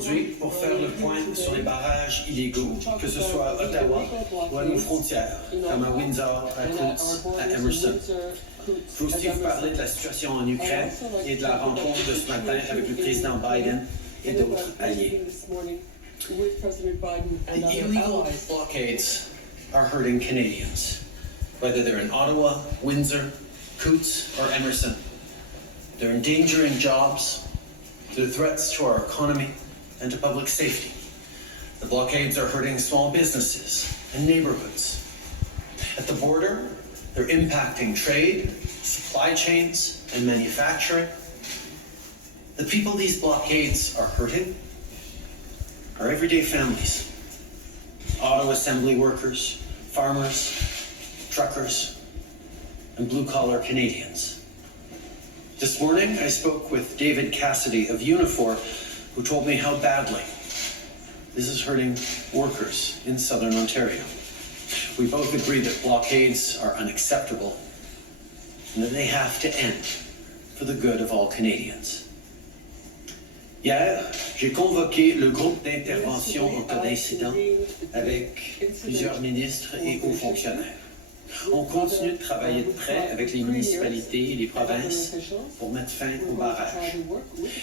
aujourd'hui pour faire le point sur les barrages illégaux, que ce soit à Ottawa ou à nos frontières, comme à Windsor, à Coutts, à Emerson. Je veux aussi vous parler de la situation en Ukraine et de la rencontre de ce matin avec le président Biden et d'autres alliés. The illegal blockades are hurting Canadians, whether they're in Ottawa, Windsor, Coutts, or Emerson. They're endangering jobs, they're threats to our economy and to public safety. The blockades are hurting small businesses and neighborhoods. At the border, they're impacting trade, supply chains, and manufacturing. The people these blockades are hurting are everyday families, auto assembly workers, farmers, truckers, and blue-collar Canadians. This morning, I spoke with David Cassidy of Unifor, who told me how badly this is hurting workers in Southern Ontario. We both agree that blockades are unacceptable and that they have to end for the good of all Canadians. Hier, j'ai convoqué le groupe d'intervention en cas d'incident avec plusieurs ministres et hauts fonctionnaires. On continue de travailler de près avec les municipalités et les provinces pour mettre fin au barrage.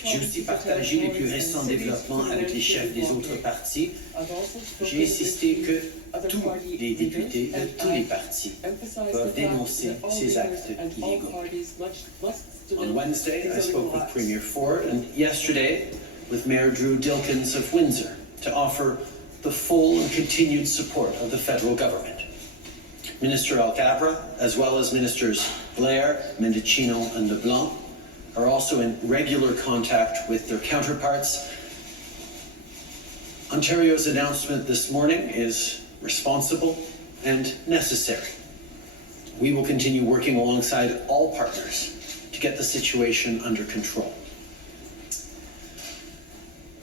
J'ai aussi partagé les plus récents développements avec les chefs des autres partis. J'ai insisté que tous les députés de tous les partis doivent dénoncer ces actes illégaux. On Wednesday, I spoke with Premier Ford and yesterday with Mayor Drew Dilkins of Windsor to offer the full and continued support of the federal government. Minister Alcabra, as well as Ministers Blair, Mendicino, and LeBlanc, are also in regular contact with their counterparts. Ontario's announcement this morning is responsible and necessary. We will continue working alongside all partners to get the situation under control.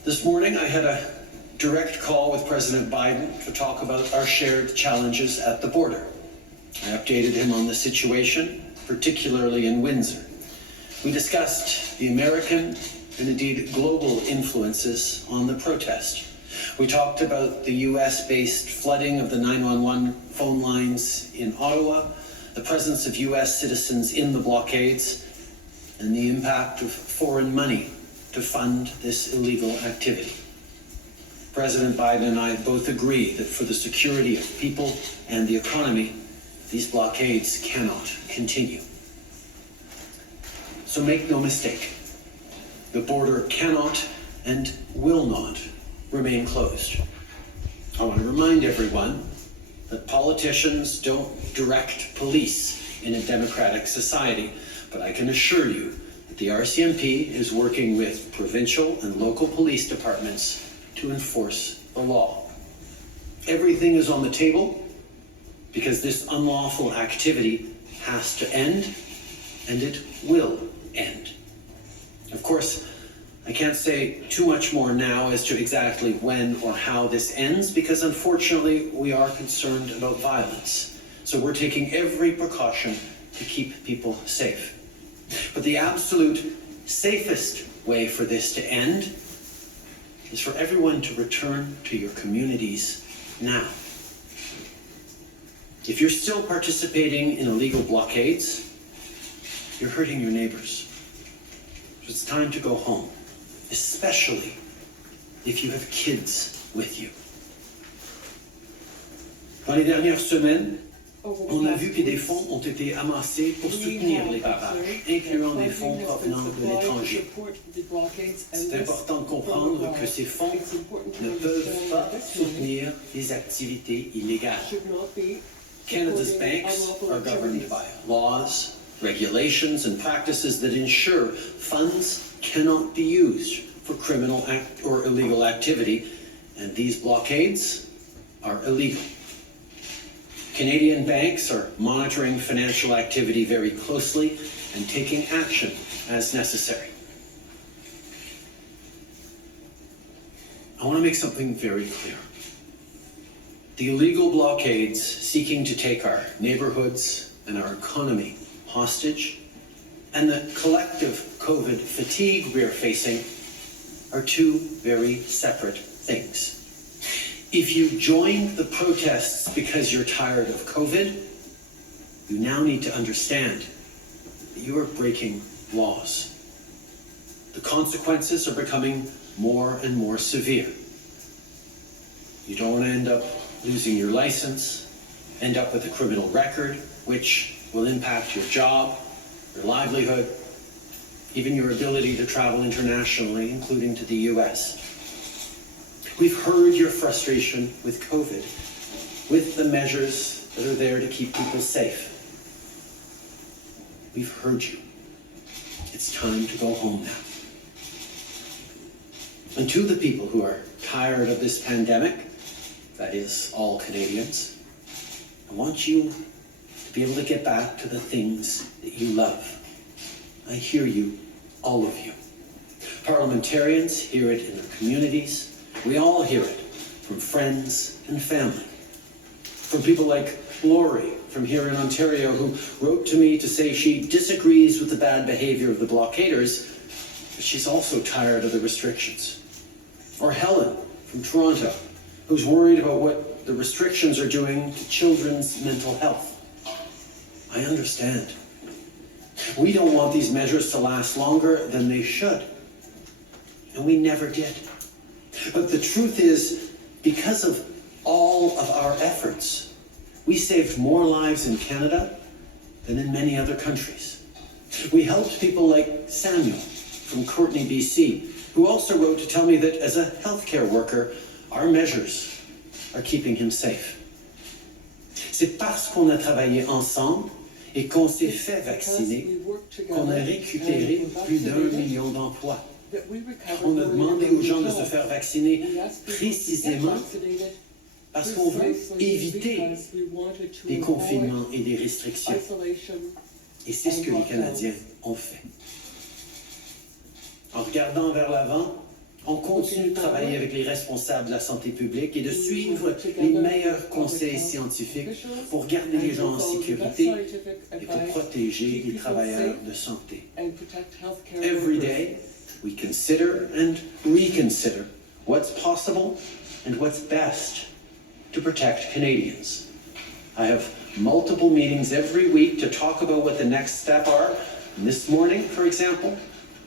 This morning, I had a direct call with President Biden to talk about our shared challenges at the border. I updated him on the situation, particularly in Windsor. We discussed the American and indeed global influences on the protest. We talked about the US-based flooding of the 911 phone lines in Ottawa, the presence of US citizens in the blockades, and the impact of foreign money to fund this illegal activity. President Biden and I both agree that for the security of people and the economy, these blockades cannot continue. So make no mistake, the border cannot and will not remain closed. I want to remind everyone that politicians don't direct police in a democratic society, but I can assure you that the RCMP is working with provincial and local police departments to enforce the law. Everything is on the table because this unlawful activity has to end, and it will end. Of course, I can't say too much more now as to exactly when or how this ends, because unfortunately we are concerned about violence. So we're taking every precaution to keep people safe. But the absolute safest way for this to end is for everyone to return to your communities now. If you're still participating in illegal blockades, you're hurting your neighbors. So it's time to go home, especially if you have kids with you. Dans les dernières semaines, on a vu que des fonds ont été amassés pour soutenir les barrages, incluant des fonds provenant de l'étranger. C'est important de comprendre que ces fonds ne peuvent pas soutenir des activités illégales. Canada's banks are governed by laws, regulations, and practices that ensure funds cannot be used for criminal or illegal activity, and these blockades are illegal. Canadian banks are monitoring financial activity very closely and taking action as necessary. I want to make something very clear. The illegal blockades seeking to take our neighborhoods and our economy hostage, and the collective COVID fatigue we are facing are two very separate things. If you joined the protests because you're tired of COVID, you now need to understand that you are breaking laws. The consequences are becoming more and more severe. You don't want to end up losing your license, end up with a criminal record, which will impact your job, your livelihood, even your ability to travel internationally, including to the US. We've heard your frustration with COVID, with the measures that are there to keep people safe. We've heard you. It's time to go home now. And to the people who are tired of this pandemic, that is, all Canadians, I want you to be able to get back to the things that you love. I hear you, all of you. Parliamentarians hear it in their communities. We all hear it from friends and family. From people like Lori from here in Ontario, who wrote to me to say she disagrees with the bad behavior of the blockaders, but she's also tired of the restrictions. Or Helen from Toronto, who's worried about what the restrictions are doing to children's mental health. I understand. We don't want these measures to last longer than they should. And we never did. But the truth is, because of all of our efforts, we saved more lives in Canada than in many other countries. We helped people like Samuel from Courtenay, BC, who also wrote to tell me that as a healthcare worker, our measures are keeping him safe. C'est parce qu'on a travaillé ensemble et qu'on s'est fait vacciner qu'on a récupéré plus d'1 million d'emplois. On a demandé aux gens de se faire vacciner précisément parce qu'on veut éviter des confinements et des restrictions. Et c'est ce que les Canadiens ont fait. En regardant vers l'avant, on continue de travailler avec les responsables de la santé publique et de suivre les meilleurs conseils scientifiques pour garder les gens en sécurité et pour protéger les travailleurs de santé. Every day, we consider and reconsider what's possible and what's best to protect Canadians. I have multiple meetings every week to talk about what the next step are. And this morning, for example,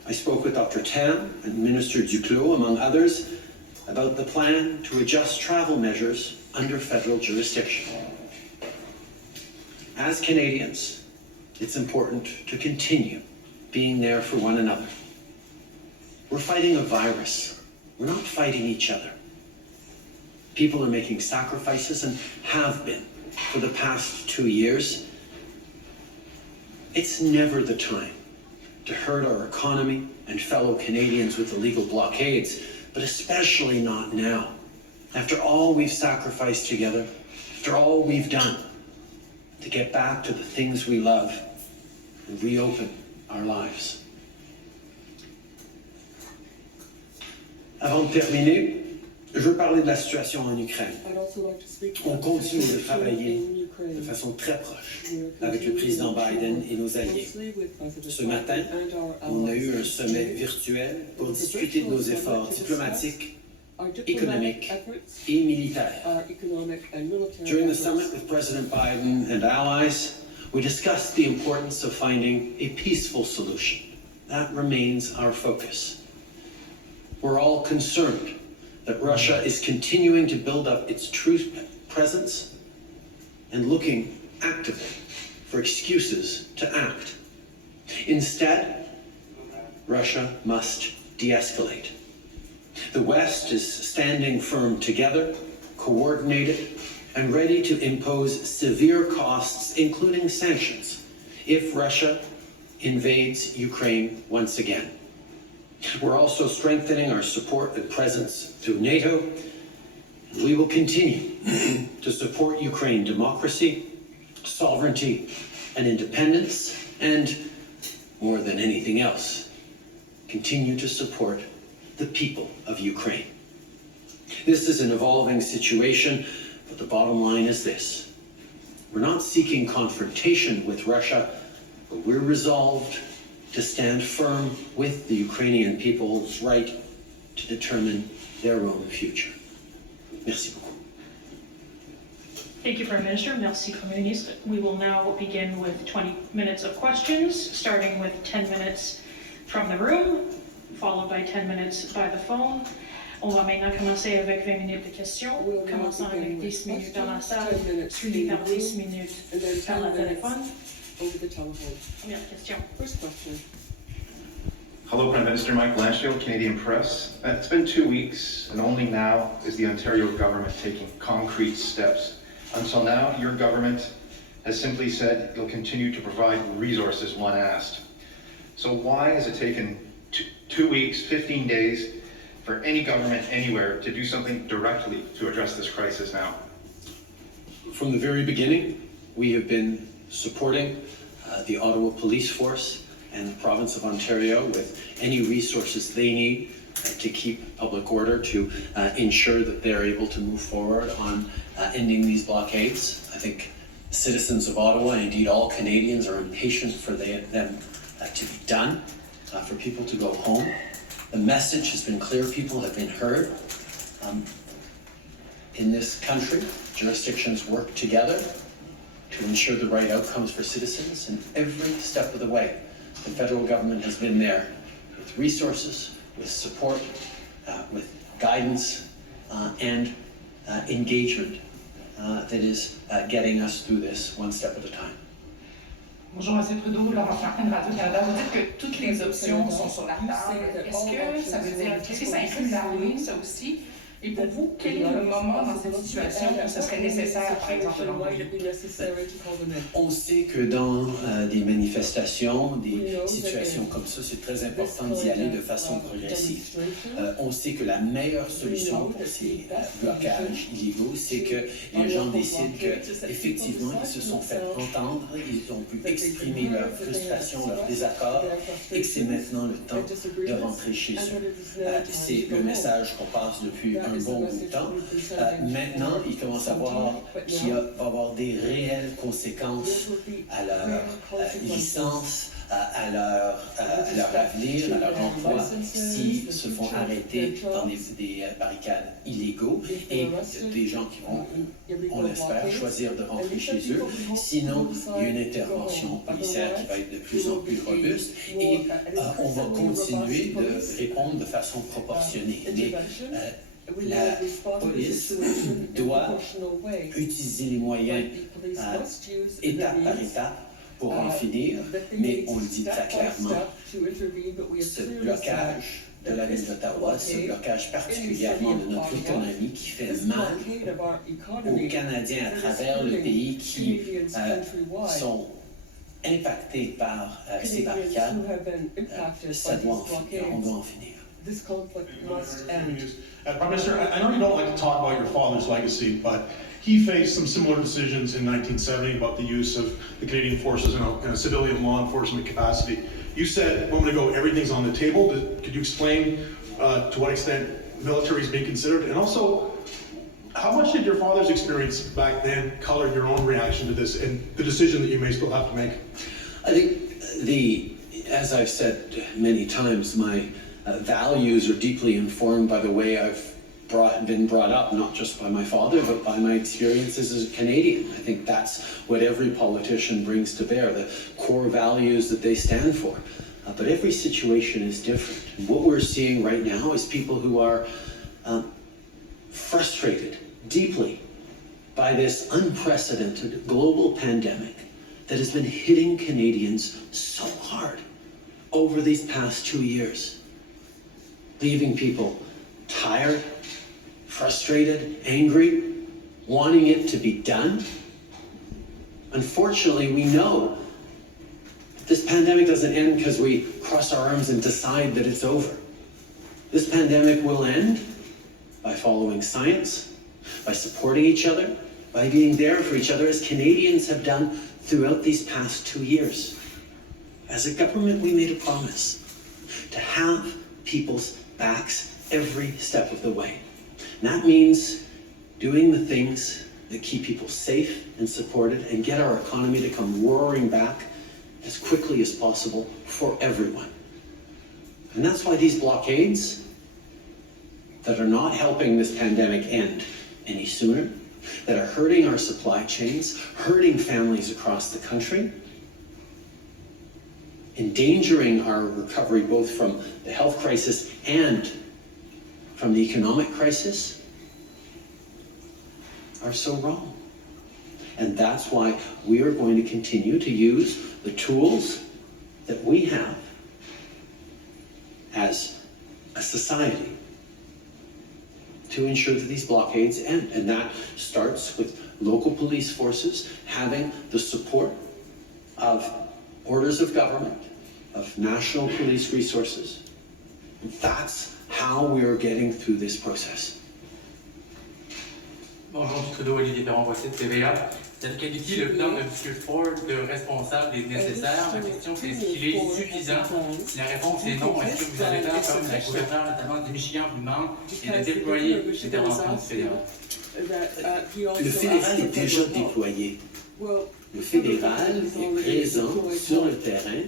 I spoke with Dr. Tam and Minister Duclos, among others, about the plan to adjust travel measures under federal jurisdiction. As Canadians, it's important to continue being there for one another. We're fighting a virus. We're not fighting each other. People are making sacrifices and have been for the past 2 years. It's never the time to hurt our economy and fellow Canadians with illegal blockades, but especially not now. After all we've sacrificed together, after all we've done to get back to the things we love and reopen our lives. Avant de terminer, je veux parler de la situation en Ukraine. On continue de travailler de façon très proche avec le président Biden et nos alliés. Ce matin, on a eu un sommet virtuel pour discuter de nos efforts diplomatiques, économiques et militaires. During the summit with President Biden and allies, we discussed the importance of finding a peaceful solution. That remains our focus. We're all concerned that Russia is continuing to build up its troop presence and looking actively for excuses to act. Instead, Russia must de-escalate. The West is standing firm together, coordinated, and ready to impose severe costs, including sanctions, if Russia invades Ukraine once again. We're also strengthening our support and presence through NATO. We will continue to support Ukraine democracy, sovereignty, and independence, and more than anything else, continue to support the people of Ukraine. This is an evolving situation, but the bottom line is this. We're not seeking confrontation with Russia, but we're resolved to stand firm with the Ukrainian people's right to determine their own future. Merci beaucoup. Thank you, Prime Minister. Merci, Premier Ministre. We will now begin with 20 minutes of questions, starting with 10 minutes from the room, followed by 10 minutes by the phone. On va maintenant commencer avec 20 minutes de questions, commençant avec 10 minutes dans la salle, suivi par 10 minutes par le téléphone. Over the telephone. Première question. First question. Hello, Prime Minister. Mike Blanchfield, Canadian Press. It's been 2 weeks, and only now is the Ontario government taking concrete steps. Until now, your government has simply said you'll continue to provide resources when asked. So why has it taken 2 weeks, 15 days, for any government anywhere to do something directly to address this crisis now? From the very beginning, we have been supporting the Ottawa Police Force and the province of Ontario with any resources they need to keep public order, to ensure that they're able to move forward on ending these blockades. I think citizens of Ottawa, and indeed all Canadians, are impatient for them to be done, for people to go home. The message has been clear. People have been heard. In this country, jurisdictions work together to ensure the right outcomes for citizens, and every step of the way, the federal government has been there with resources, with support, with guidance, and engagement that is getting us through this one step at a time. Bonjour, M. Trudeau, Laurent Martin de Radio-Canada. Vous dites que toutes les options sont sur la table. Est-ce que ça veut dire, est-ce que ça inclut l'armée, ça aussi? Et pour vous, quel est le moment dans cette situation où ce serait nécessaire, par exemple, de l'envoyer? On sait que dans des manifestations, des situations comme ça, c'est très important d'y aller de façon progressive. On sait que la meilleure solution pour ces blocages illégaux, c'est que les gens décident qu'effectivement, ils se sont fait entendre, ils ont pu exprimer leur frustration, leur désaccord, et que c'est maintenant le temps de rentrer chez eux. C'est le message qu'on passe depuis un bon bout de temps. Maintenant, il commence à voir qu'il va y avoir des réelles conséquences à leur licence, à leur avenir, à leur emploi, s'ils se font arrêter dans des barricades illégaux, et des gens qui vont, on l'espère, choisir de rentrer chez eux. Sinon, il y a une intervention policière qui va être de plus en plus robuste, et on va continuer de répondre de façon proportionnée. Mais la police doit utiliser les moyens étape par étape pour en finir, mais on le dit très clairement, ce blocage de la ville d'Ottawa, ce blocage particulier de notre économie qui fait mal aux Canadiens à travers le pays qui sont impactés par ces barricades, ça doit en finir, on doit en finir. This conflict must end. Prime Minister, I know you don't like to talk about your father's legacy, but he faced some similar decisions in 1970 about the use of the Canadian forces in a civilian law enforcement capacity. You said a moment ago everything's on the table. Could you explain to what extent military is being considered? And also, how much did your father's experience back then color your own reaction to this and the decision that you may still have to make? I think as I've said many times, my values are deeply informed by the way I've been brought up, not just by my father, but by my experiences as a Canadian. I think that's what every politician brings to bear, the core values that they stand for. But every situation is different. And what we're seeing right now is people who are frustrated deeply by this unprecedented global pandemic that has been hitting Canadians so hard over these past 2 years. Leaving people tired, frustrated, angry, wanting it to be done. Unfortunately, we know that this pandemic doesn't end because we cross our arms and decide that it's over. This pandemic will end by following science, by supporting each other, by being there for each other, as Canadians have done throughout these past 2 years. As a government, we made a promise to have people's backs every step of the way. And that means doing the things that keep people safe and supported and get our economy to come roaring back as quickly as possible for everyone. And that's why these blockades, that are not helping this pandemic end any sooner, that are hurting our supply chains, hurting families across the country, endangering our recovery both from the health crisis and from the economic crisis, are so wrong. And that's why we are going to continue to use the tools that we have as a society to ensure that these blockades end. And that starts with local police forces having the support of orders of government, of national police resources. That's how we are getting through this process. Bonjour, Trudeau, Olivier Perron, voici de TVA. Tel qualifie le plan de M. Ford de responsable et nécessaire. Ma question, c'est est-ce qu'il est suffisant? Si la réponse est non, est-ce que vous allez faire comme la gouverneure, notamment du Michigan, vous demande, et de déployer l'intervention du fédéral? Le fédéral est déjà déployé. Le fédéral est présent sur le terrain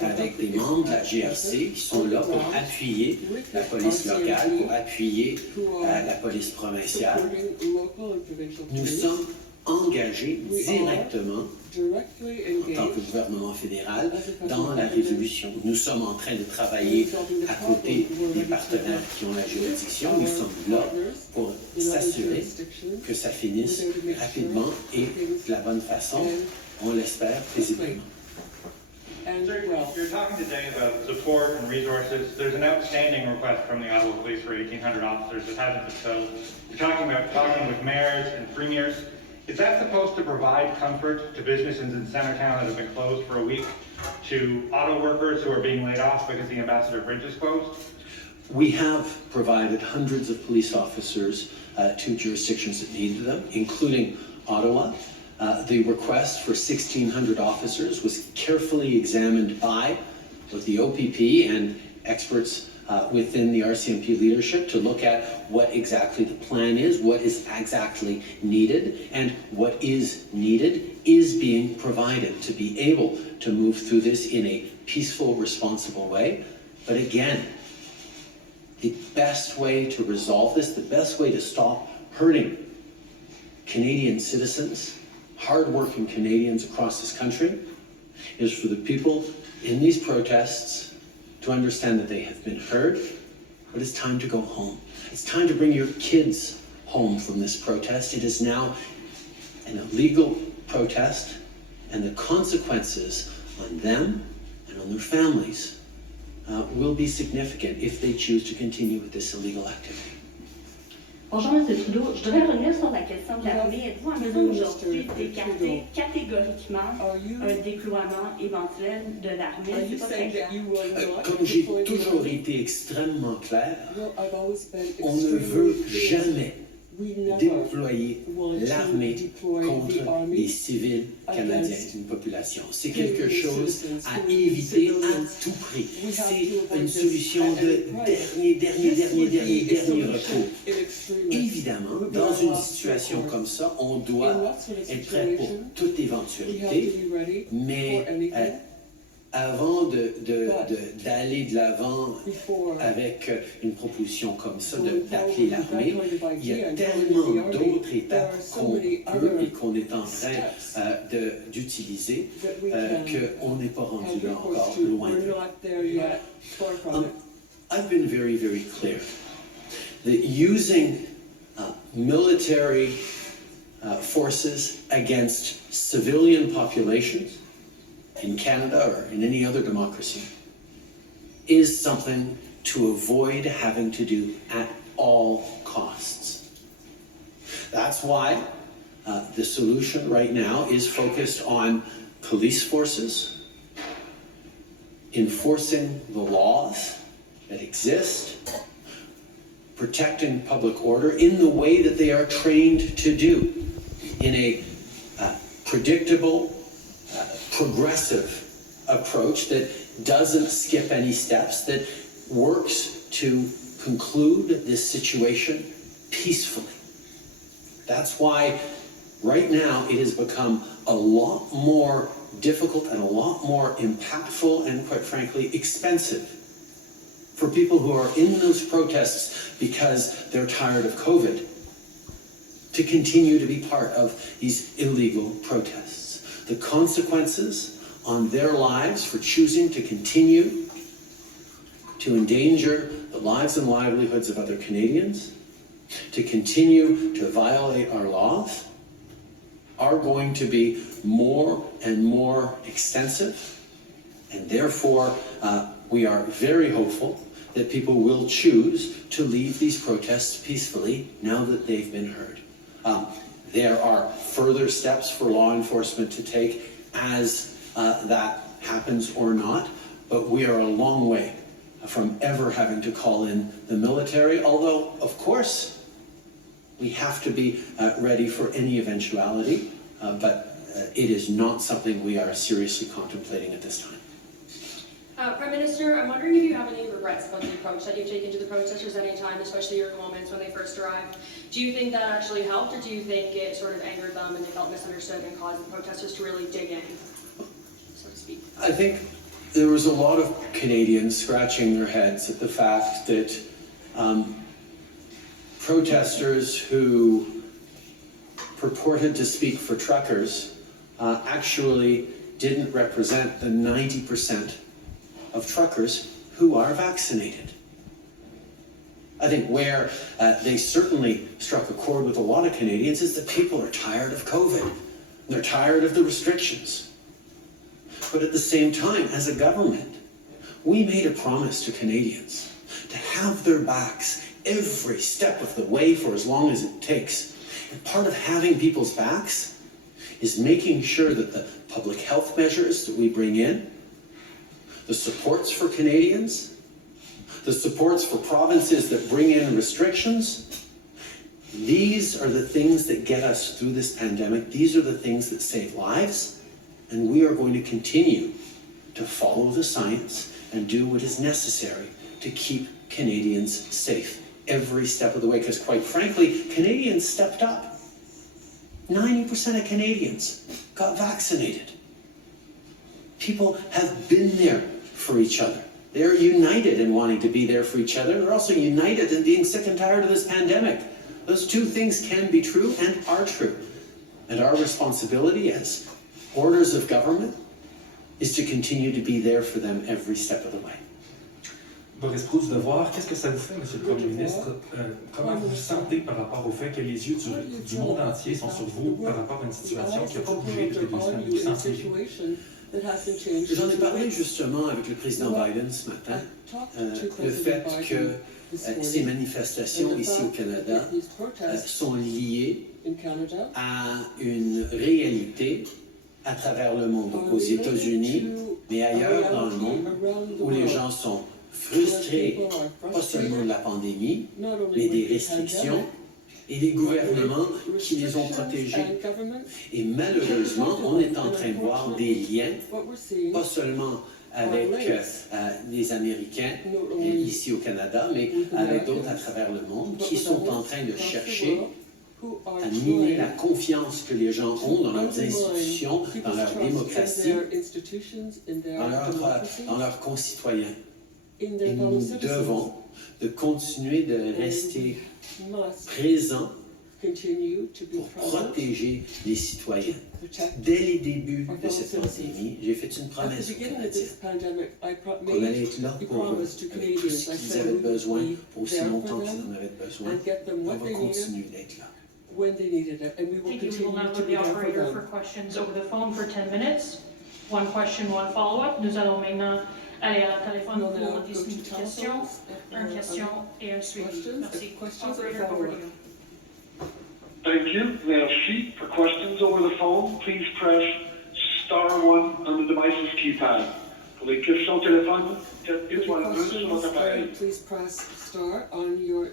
avec des membres de la GRC qui sont là pour appuyer la police locale, pour appuyer la police provinciale. Nous sommes engagés directement en tant que gouvernement fédéral dans la résolution. Nous sommes en train de travailler à côté des partenaires qui ont la juridiction. Nous sommes là pour s'assurer que ça finisse rapidement et de la bonne façon, on l'espère paisiblement. You're talking today about support and resources. There's an outstanding request from the Ottawa Police for 1,800 officers that hasn't been filled. You're talking about talking with mayors and premiers. Is that supposed to provide comfort to businesses in Centertown that have been closed for a week, to auto workers who are being laid off because the Ambassador Bridge is closed? We have provided hundreds of police officers to jurisdictions that needed them, including Ottawa. The request for 1,600 officers was carefully examined by both the OPP and experts within the RCMP leadership to look at what exactly the plan is, what is exactly needed, and what is needed is being provided to be able to move through this in a peaceful, responsible way. But again, the best way to resolve this, the best way to stop hurting Canadian citizens, hard-working Canadians across this country, is for the people in these protests to understand that they have been heard, but it's time to go home. It's time to bring your kids home from this protest. It is now an illegal protest, and the consequences on them and on their families will be significant if they choose to continue with this illegal activity. Bonjour M. Trudeau, je voudrais revenir sur la question de l'armée. Êtes-vous en mesure aujourd'hui d'écarter catégoriquement un déploiement éventuel de l'armée? C'est pas très clair. Comme j'ai toujours été extrêmement clair, on ne veut jamais déployer l'armée contre les civils canadiens, une population. C'est quelque chose à éviter à tout prix. C'est une solution de dernier recours. Évidemment, dans une situation comme ça, on doit être prêt pour toute éventualité, mais avant d'aller de l'avant avec une proposition comme ça, d'appeler l'armée, il y a tellement d'autres étapes qu'on peut et qu'on est en train d'utiliser qu'on n'est pas rendu là encore loin. I've been very, very clear that using military forces against civilian populations in Canada or in any other democracy is something to avoid having to do at all costs. That's why the solution right now is focused on police forces, enforcing the laws that exist, protecting public order in the way that they are trained to do, in a predictable, progressive approach that doesn't skip any steps, that works to conclude this situation peacefully. That's why right now it has become a lot more difficult and a lot more impactful and, quite frankly, expensive for people who are in those protests because they're tired of COVID to continue to be part of these illegal protests. The consequences on their lives for choosing to continue to endanger the lives and livelihoods of other Canadians, to continue to violate our laws, are going to be more and more extensive, and therefore we are very hopeful that people will choose to leave these protests peacefully now that they've been heard. There are further steps for law enforcement to take as that happens or not, but we are a long way from ever having to call in the military, although, of course, we have to be ready for any eventuality, but it is not something we are seriously contemplating at this time. Prime Minister, I'm wondering if you have any regrets about the approach that you've taken to the protesters at any time, especially your comments when they first arrived. Do you think that actually helped, or do you think it sort of angered them and they felt misunderstood and caused the protesters to really dig in, so to speak? I think there was a lot of Canadians scratching their heads at the fact that protesters who purported to speak for truckers actually didn't represent the 90% of truckers who are vaccinated. I think where they certainly struck a chord with a lot of Canadians is that people are tired of COVID. They're tired of the restrictions. But at the same time, as a government, we made a promise to Canadians to have their backs every step of the way for as long as it takes. And part of having people's backs is making sure that the public health measures that we bring in, the supports for Canadians, the supports for provinces that bring in restrictions, these are the things that get us through this pandemic. These are the things that save lives, and we are going to continue to follow the science and do what is necessary to keep Canadians safe every step of the way, because quite frankly, Canadians stepped up. 90% of Canadians got vaccinated. People have been there for each other. They're united in wanting to be there for each other. They're also united in being sick and tired of this pandemic. Those two things can be true and are true. And our responsibility as orders of government is to continue to be there for them every step of the way. Boris Proulx du Devoir, qu'est-ce que ça vous fait, Monsieur le Premier ministre? Comment vous vous sentez par rapport au fait que les yeux du monde entier sont sur vous par rapport à une situation qui n'a pas bougé depuis 2 semaines, vous sentez? J'en ai parlé justement avec le président Biden ce matin, le fait que ces manifestations ici au Canada sont liées à une réalité à travers le monde, donc aux États-Unis, mais ailleurs dans le monde, où les gens sont frustrés, pas seulement de la pandémie, mais des restrictions et des gouvernements qui les ont protégés. Et malheureusement, on est en train de voir des liens, pas seulement avec les Américains ici au Canada, mais avec d'autres à travers le monde, qui sont en train de chercher à miner la confiance que les gens ont dans leurs institutions, dans leur démocratie, dans leurs concitoyens. Et nous devons de continuer de rester présents pour protéger les citoyens. Dès les débuts de cette pandémie, j'ai fait une promesse aux Canadiens qu'on allait être là pour eux, avec tout ce qu'ils avaient besoin, aussi longtemps qu'ils en avaient besoin. On va continuer d'être là. Thank you. We will now go to the operator for questions over the phone for 10 minutes. One question, one follow-up. Nous allons maintenant aller à la téléphone pour des questions, une question et un suivi. Merci. Operator, over to you. Thank you. Merci. For questions over the phone, please press *1 on the device's keypad. Pour les questions téléphone, faites étoile 1 sur votre appareil. Please press star on your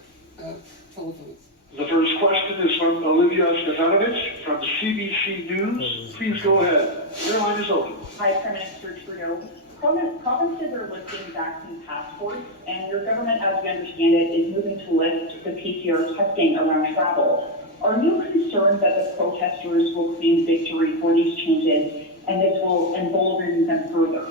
telephone. The first question is from Olivia Stefanovich from CBC News. Please go ahead. Your line is open. Hi, Prime Minister Trudeau. Provinces are listing vaccine passports, and your government, as we understand it, is moving to list the PCR testing around travel. Are you concerned that the protesters will claim victory for these changes, and this will embolden them further?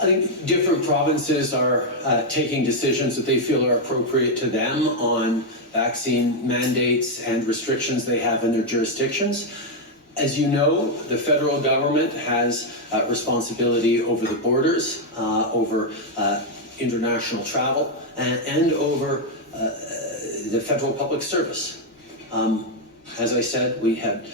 I think different provinces are taking decisions that they feel are appropriate to them on vaccine mandates and restrictions they have in their jurisdictions. As you know, the federal government has responsibility over the borders, over international travel, and over the federal public service. As I said, we had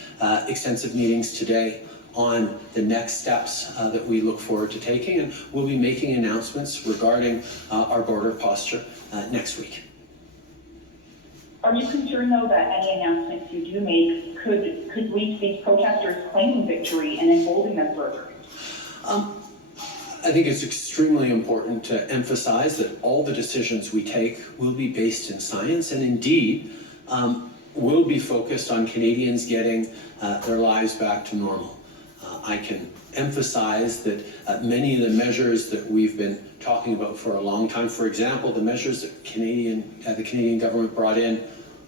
extensive meetings today on the next steps that we look forward to taking, and we'll be making announcements regarding our border posture next week. Are you concerned, though, that any announcements you do make could lead to these protesters claiming victory and embolden them further? I think it's extremely important to emphasize that all the decisions we take will be based in science, and indeed will be focused on Canadians getting their lives back to normal. I can emphasize that many of the measures that we've been talking about for a long time, for example, the measures that the Canadian government brought in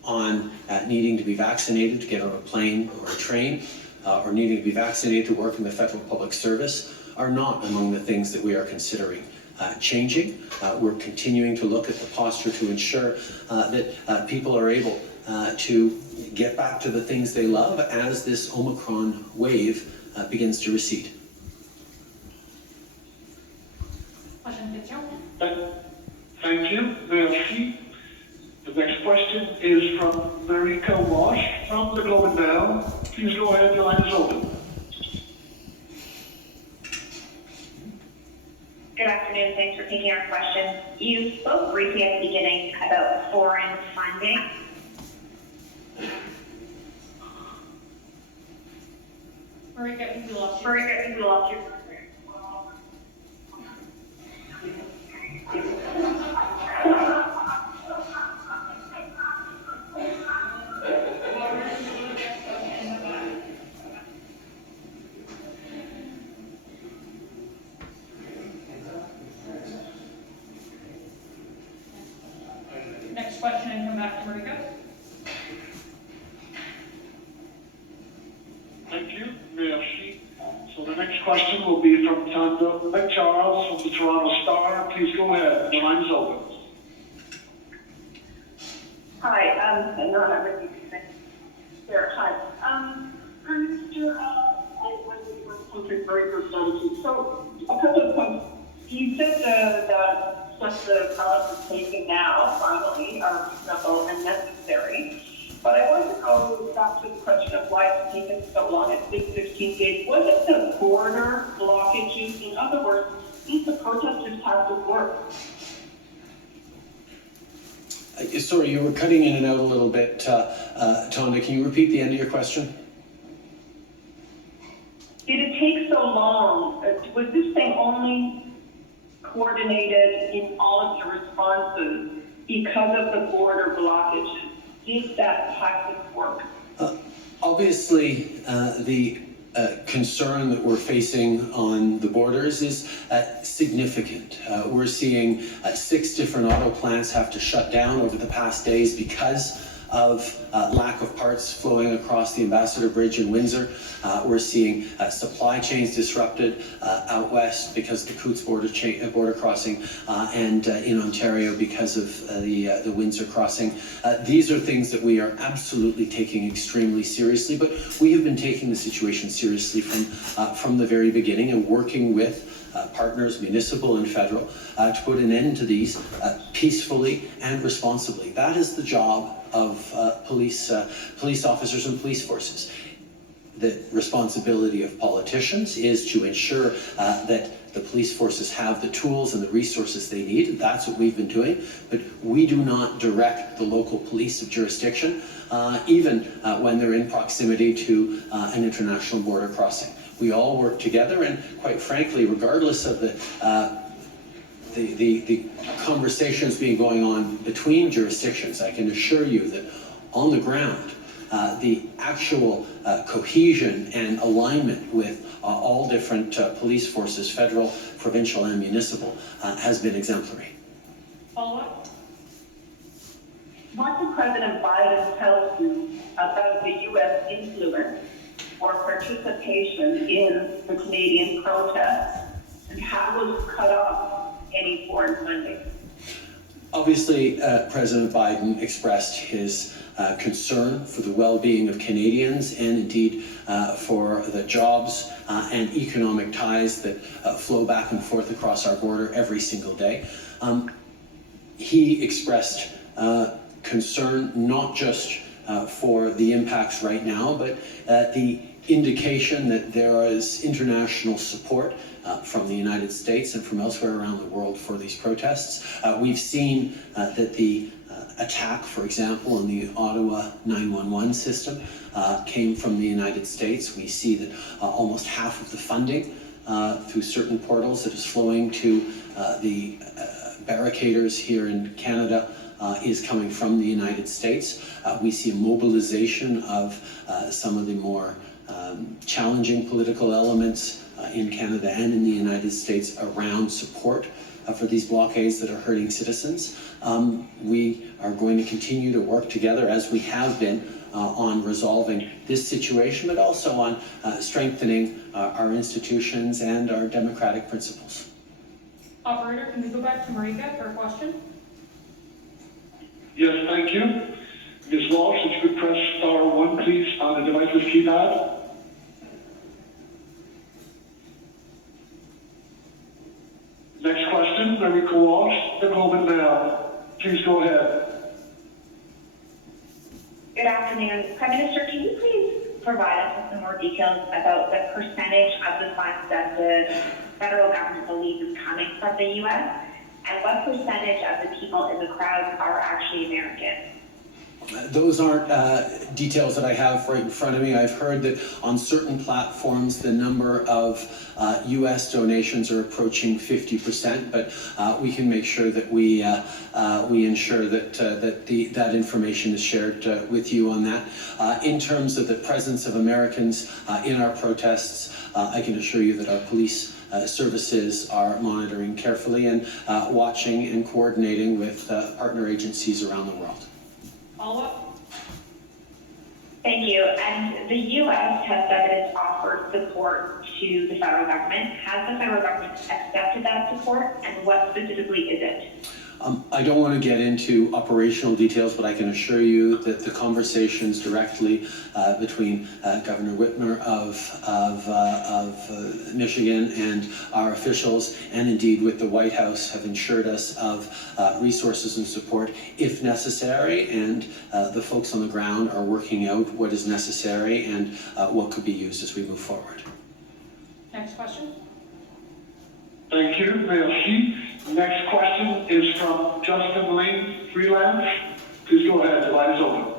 on needing to be vaccinated to get on a plane or a train, or needing to be vaccinated to work in the federal public service, are not among the things that we are considering changing. We're continuing to look at the posture to ensure that people are able to get back to the things they love as this Omicron wave begins to recede. Thank you. Merci. The next question is from Marika Walsh from the Globe and Mail. Please go ahead, your line is open. Good afternoon, thanks for taking our question. You spoke briefly at the beginning about foreign funding. Marika, I think we lost you. Marika, I think we lost you. Next question and come back to Marika. Thank you. Merci. So the next question will be from Tanda McCharles from the Toronto Star. Please go ahead. The line is open. Hi, I know I'm everything there. Hi. Prime Minister, I was very first attitude. So a couple of points. You said that steps the province is taking now, finally, are reasonable and necessary. But I want to go back to the question of why it's taken so long. It's been 16 days. Was it the border blockages? In other words, did the protesters have to work? Sorry, you were cutting in and out a little bit, Tonda. Can you repeat the end of your question? Did it take so long? Was this thing only coordinated in all of the responses because of the border blockages? Did that tactic work? Obviously, the concern that we're facing on the borders is significant. We're seeing 6 different auto plants have to shut down over the past days because of lack of parts flowing across the Ambassador Bridge in Windsor. We're seeing supply chains disrupted out west because of the Coutts border crossing, and in Ontario because of the Windsor crossing. These are things that we are absolutely taking extremely seriously, but we have been taking the situation seriously from the very beginning and working with partners, municipal and federal, to put an end to these peacefully and responsibly. That is the job of police officers and police forces. The responsibility of politicians is to ensure that the police forces have the tools and the resources they need. That's what we've been doing, but we do not direct the local police of jurisdiction, even when they're in proximity to an international border crossing. We all work together, and quite frankly, regardless of the conversations being going on between jurisdictions, I can assure you that on the ground, the actual cohesion and alignment with all different police forces, federal, provincial, and municipal, has been exemplary. Follow-up? What did President Biden tell you about the U.S. influence or participation in the Canadian protests? and how was cut off any foreign funding? Obviously, President Biden expressed his concern for the well-being of Canadians and indeed for the jobs and economic ties that flow back and forth across our border every single day. He expressed concern not just for the impacts right now, but the indication that there is international support from the United States and from elsewhere around the world for these protests. We've seen that the attack, for example, on the Ottawa 911 system came from the United States. We see that almost half of the funding through certain portals that is flowing to the barricaders here in Canada is coming from the United States. We see a mobilization of some of the more challenging political elements in Canada and in the United States around support for these blockades that are hurting citizens. We are going to continue to work together, as we have been, on resolving this situation, but also on strengthening our institutions and our democratic principles. Operator, can we go back to Marika for a question? Yes, thank you. Ms. Walsh, if you could press star 1, please, on the device's keypad. Next question, Marika Walsh, the Globe and Mail. Please go ahead. Good afternoon. Prime Minister, can you please provide us with some more details about the percentage of the funds that the federal government believes is coming from the U.S. and what percentage of the people in the crowd are actually American? Those aren't details that I have right in front of me. I've heard that on certain platforms the number of U.S. donations are approaching 50%, but we can make sure that we ensure that that information is shared with you on that. In terms of the presence of Americans in our protests, I can assure you that our police services are monitoring carefully and watching and coordinating with partner agencies around the world. Follow-up? Thank you. And the U.S. has said that it's offered support to the federal government. Has the federal government accepted that support, and what specifically is it? I don't want to get into operational details, but I can assure you that the conversations directly between Governor Whitmer of Michigan and our officials, and indeed with the White House, have ensured us of resources and support if necessary, and the folks on the ground are working out what is necessary and what could be used as we move forward. Next question. Thank you, merci. Next question is from Justin Ling, freelance. Please go ahead, the line is open.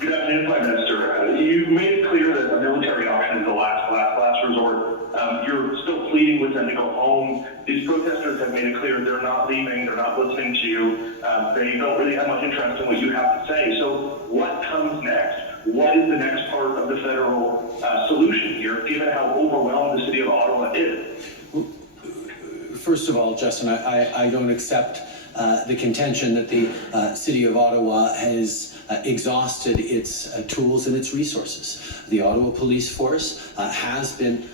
Good afternoon, Prime Minister. You've made it clear that a military option is the last resort. You're still pleading with them to go home. These protesters have made it clear they're not leaving, they're not listening to you. They don't really have much interest in what you have to say. So what comes next? What is the next part of the federal solution here, given how overwhelmed the city of Ottawa is? First of all, Justin, I don't accept the contention that the City of Ottawa has exhausted its tools and its resources. The Ottawa Police Force has been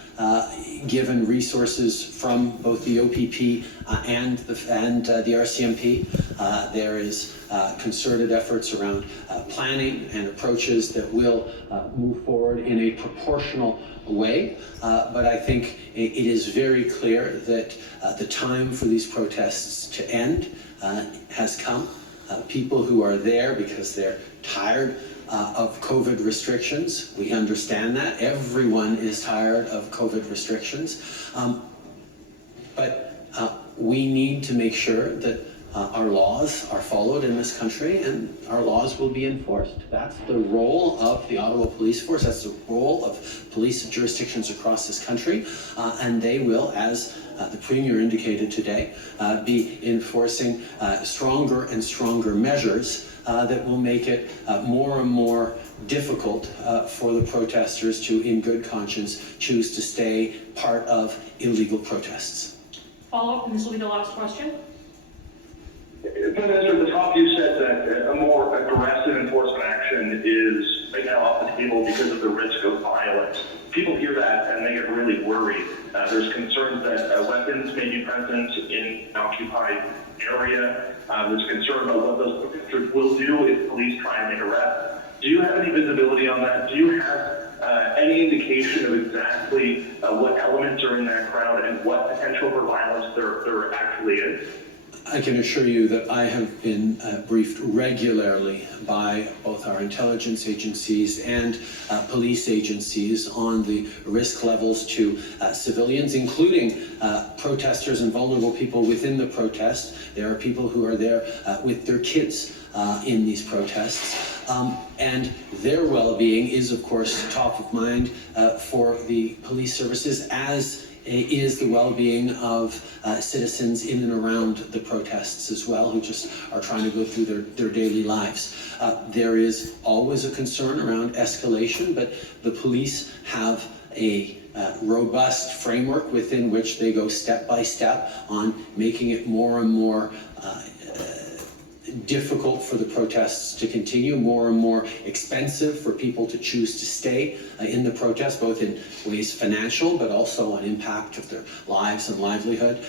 given resources from both the OPP and the RCMP. There is concerted efforts around planning and approaches that will move forward in a proportional way, but I think it is very clear that the time for these protests to end has come. People who are there because they're tired of COVID restrictions, we understand that. Everyone is tired of COVID restrictions, but we need to make sure that our laws are followed in this country and our laws will be enforced. That's the role of the Ottawa Police Force, that's the role of police jurisdictions across this country, and they will, as the Premier indicated today, be enforcing stronger and stronger measures that will make it more and more difficult for the protesters to, in good conscience, choose to stay part of illegal protests. Follow-up, and this will be the last question. Prime Minister, at the top you said that a more aggressive enforcement action is right now off the help people because of the risk of violence. People hear that and they get really worried. There's concerns that weapons may be present in an occupied area. There's concern about what those protesters will do if police try and make arrests. Do you have any visibility on that? Do you have any indication of exactly what elements are in that crowd and what potential for violence there actually is? I can assure you that I have been briefed regularly by both our intelligence agencies and police agencies on the risk levels to civilians, including protesters and vulnerable people within the protest. There are people who are there with their kids in these protests. And their well-being is, of course, top of mind for the police services, as is the well-being of citizens in and around the protests as well, who just are trying to go through their daily lives. There is always a concern around escalation, but the police have a robust framework within which they go step by step on making it more and more difficult for the protests to continue, more and more expensive for people to choose to stay in the protest, both in ways financial, but also on impact of their lives and livelihood.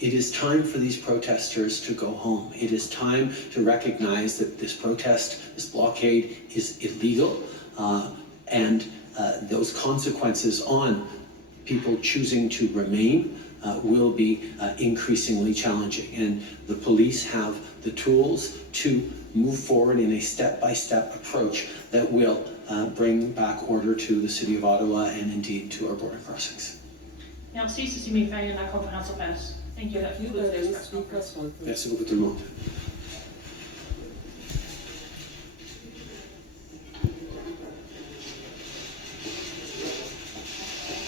It is time for these protesters to go home. It is time to recognize that this protest, this blockade, is illegal, and those consequences on people choosing to remain will be increasingly challenging. And the police have the tools to move forward in a step-by-step approach that will bring back order to the City of Ottawa and indeed to our border crossings. Merci, ceci met fin à la conférence de presse. Thank you. That concludes today's press conference. Merci beaucoup tout le monde.